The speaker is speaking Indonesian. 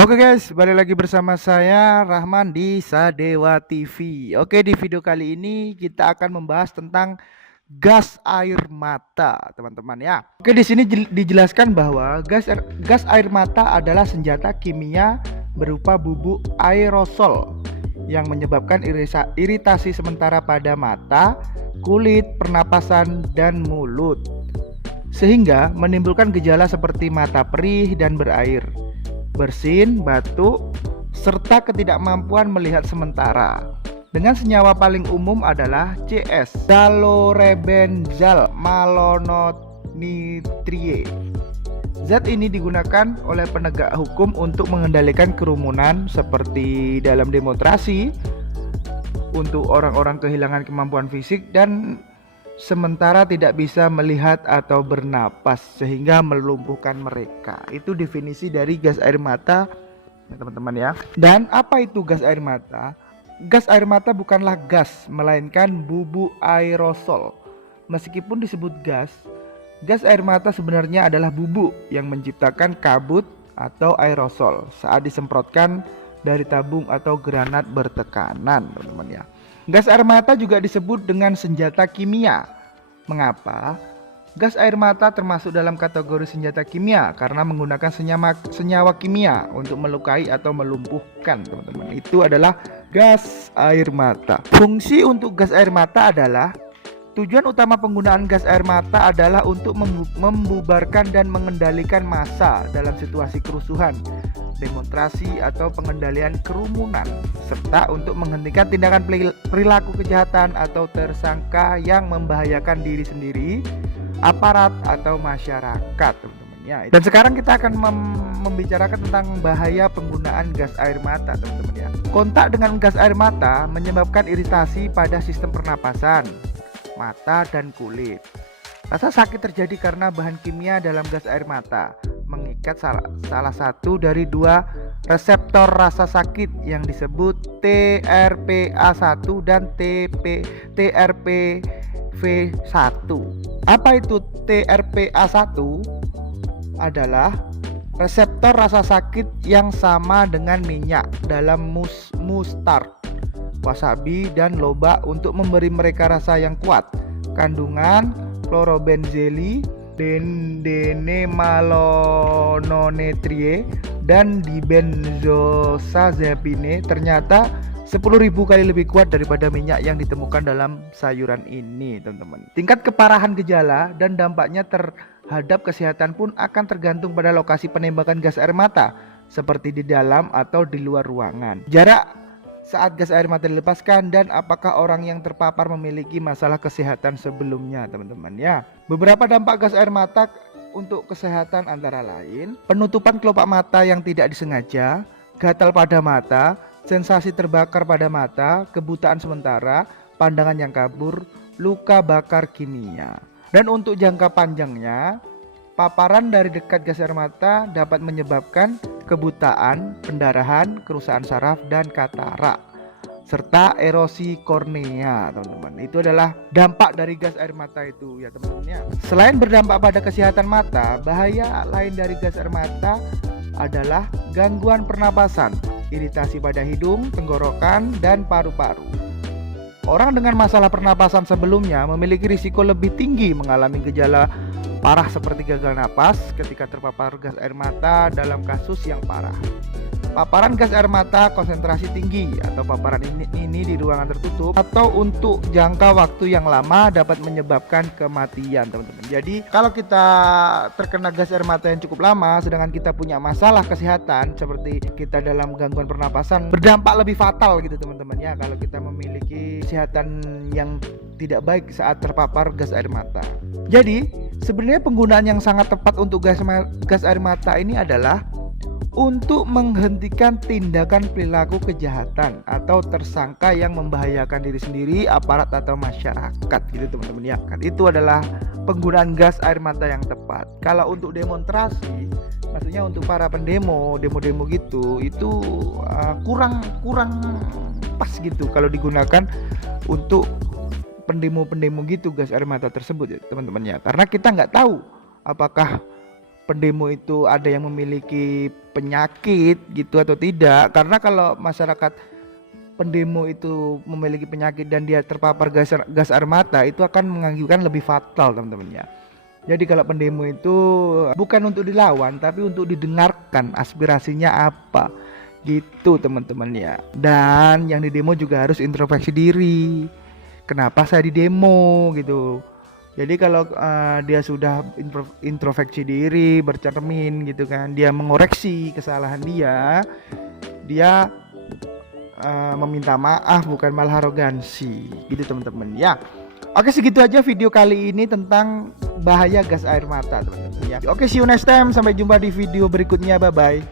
Oke guys, balik lagi bersama saya Rahman di Sadewa TV. Oke, di video kali ini kita akan membahas tentang gas air mata, teman-teman ya. Oke, di sini dijelaskan bahwa gas air mata adalah senjata kimia berupa bubuk aerosol yang menyebabkan iritasi sementara pada mata, kulit, pernapasan, dan mulut, sehingga menimbulkan gejala seperti mata perih dan berair, bersin, batuk, serta ketidakmampuan melihat sementara. Dengan senyawa paling umum adalah CS, dalorebenzal malonitrie. Zat ini digunakan oleh penegak hukum untuk mengendalikan kerumunan seperti dalam demonstrasi, untuk orang-orang kehilangan kemampuan fisik dan sementara tidak bisa melihat atau bernapas sehingga melumpuhkan mereka. Itu definisi dari gas air mata, teman-teman ya. Dan apa itu gas air mata? Gas air mata bukanlah gas, melainkan bubuk aerosol. Meskipun disebut gas air mata sebenarnya adalah bubuk yang menciptakan kabut atau aerosol saat disemprotkan dari tabung atau granat bertekanan, teman-teman ya. Gas air mata juga disebut dengan senjata kimia. Mengapa? Gas air mata termasuk dalam kategori senjata kimia karena menggunakan senyawa kimia untuk melukai atau melumpuhkan, teman-teman. Itu adalah gas air mata. Fungsi untuk gas air mata adalah, tujuan utama penggunaan gas air mata adalah untuk membubarkan dan mengendalikan massa dalam situasi kerusuhan, demonstrasi atau pengendalian kerumunan, serta untuk menghentikan tindakan perilaku kejahatan atau tersangka yang membahayakan diri sendiri, aparat atau masyarakat, teman-teman ya. Dan sekarang kita akan membicarakan tentang bahaya penggunaan gas air mata, teman-teman ya. Kontak dengan gas air mata menyebabkan iritasi pada sistem pernapasan, mata dan kulit. Rasa sakit terjadi karena bahan kimia dalam gas air mata mengikat salah satu dari dua reseptor rasa sakit yang disebut TRPA1 dan TRPV1. Apa itu TRPA1? Adalah reseptor rasa sakit yang sama dengan minyak dalam mustard, wasabi, dan lobak untuk memberi mereka rasa yang kuat. Kandungan chlorobenzeli, dendenemalonitrie, dan dibenzosazepine ternyata 10.000 kali lebih kuat daripada minyak yang ditemukan dalam sayuran ini, teman-teman. Tingkat keparahan gejala dan dampaknya terhadap kesehatan pun akan tergantung pada lokasi penembakan gas air mata, seperti di dalam atau di luar ruangan, jarak saat gas air mata dilepaskan, dan apakah orang yang terpapar memiliki masalah kesehatan sebelumnya, teman-teman ya. Beberapa dampak gas air mata untuk kesehatan antara lain: penutupan kelopak mata yang tidak disengaja, gatal pada mata, sensasi terbakar pada mata, kebutaan sementara, pandangan yang kabur, luka bakar kimia. Dan untuk jangka panjangnya, paparan dari dekat gas air mata dapat menyebabkan kebutaan, pendarahan, kerusakan saraf, dan katarak, serta erosi kornea, teman-teman. Itu adalah dampak dari gas air mata itu ya, teman-teman ya. Selain berdampak pada kesehatan mata, bahaya lain dari gas air mata adalah gangguan pernapasan, iritasi pada hidung, tenggorokan, dan paru-paru. Orang dengan masalah pernapasan sebelumnya memiliki risiko lebih tinggi mengalami gejala parah seperti gagal napas ketika terpapar gas air mata dalam kasus yang parah. Paparan gas air mata konsentrasi tinggi atau paparan ini di ruangan tertutup atau untuk jangka waktu yang lama dapat menyebabkan kematian, teman-teman. Jadi kalau kita terkena gas air mata yang cukup lama sedangkan kita punya masalah kesehatan seperti kita dalam gangguan pernapasan, berdampak lebih fatal gitu, teman-teman ya, kalau kita memiliki kesehatan yang tidak baik saat terpapar gas air mata. Jadi sebenarnya penggunaan yang sangat tepat untuk gas air mata ini adalah untuk menghentikan tindakan perilaku kejahatan atau tersangka yang membahayakan diri sendiri, aparat atau masyarakat gitu, teman-teman ya. Kan itu adalah penggunaan gas air mata yang tepat. Kalau untuk demonstrasi, maksudnya untuk para demo gitu, itu kurang pas gitu kalau digunakan untuk pendemo gitu gas air mata tersebut ya, teman-teman ya. Karena kita nggak tahu apakah pendemo itu ada yang memiliki penyakit gitu atau tidak. Karena kalau masyarakat pendemo itu memiliki penyakit dan dia terpapar gas air mata, itu akan mengakibatkan lebih fatal teman-teman ya. Jadi kalau pendemo itu bukan untuk dilawan tapi untuk didengarkan aspirasinya apa gitu teman-teman ya. Dan yang didemo juga harus introspeksi diri. Kenapa saya didemo gitu. Jadi kalau dia sudah introspeksi diri, bercermin gitu kan, dia mengoreksi kesalahan dia meminta maaf bukan malah arogansi gitu teman-teman ya. Oke, segitu aja video kali ini tentang bahaya gas air mata teman-teman ya. Oke, see you next time, sampai jumpa di video berikutnya, bye bye.